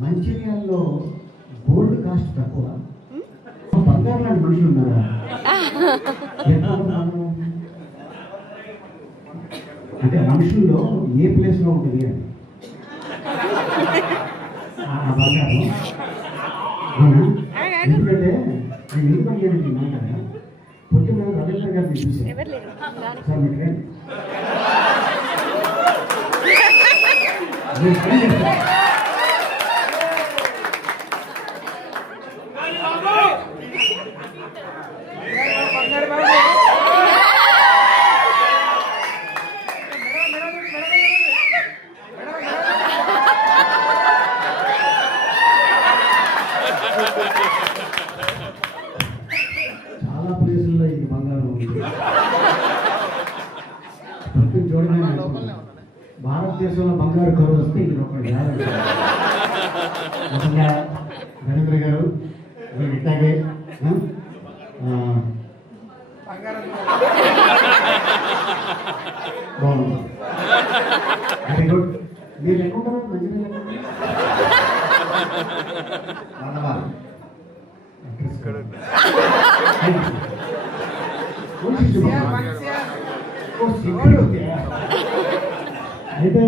మంచిర్యాలలో gold cost తక్కువ, బంగారు లాంటి మనుషులు ఉన్నారా? అంటే మనుషుల్లో ఏ ప్లేస్లో ఉంటుంది అని ఆ బంగారం. అవునా? ఎందుకంటే నేను ఏం పడిగానండి మాట పొద్దున్న రవీంద్ర గారిని చూసాను. సార్ మీ ఫ్రెండ్ చాలా ప్లేసుల్లో ఇది బంగారం ఉంది. ప్రతి చూడగానే భారతదేశంలో బంగారు కరువు వస్తే ఇది ఒక నిజంగా రవీంద్ర గారు ఇట్లాగే బాగుంది. Very good. మీరు ఎక్కడుంటారు? మంచిగా అయితే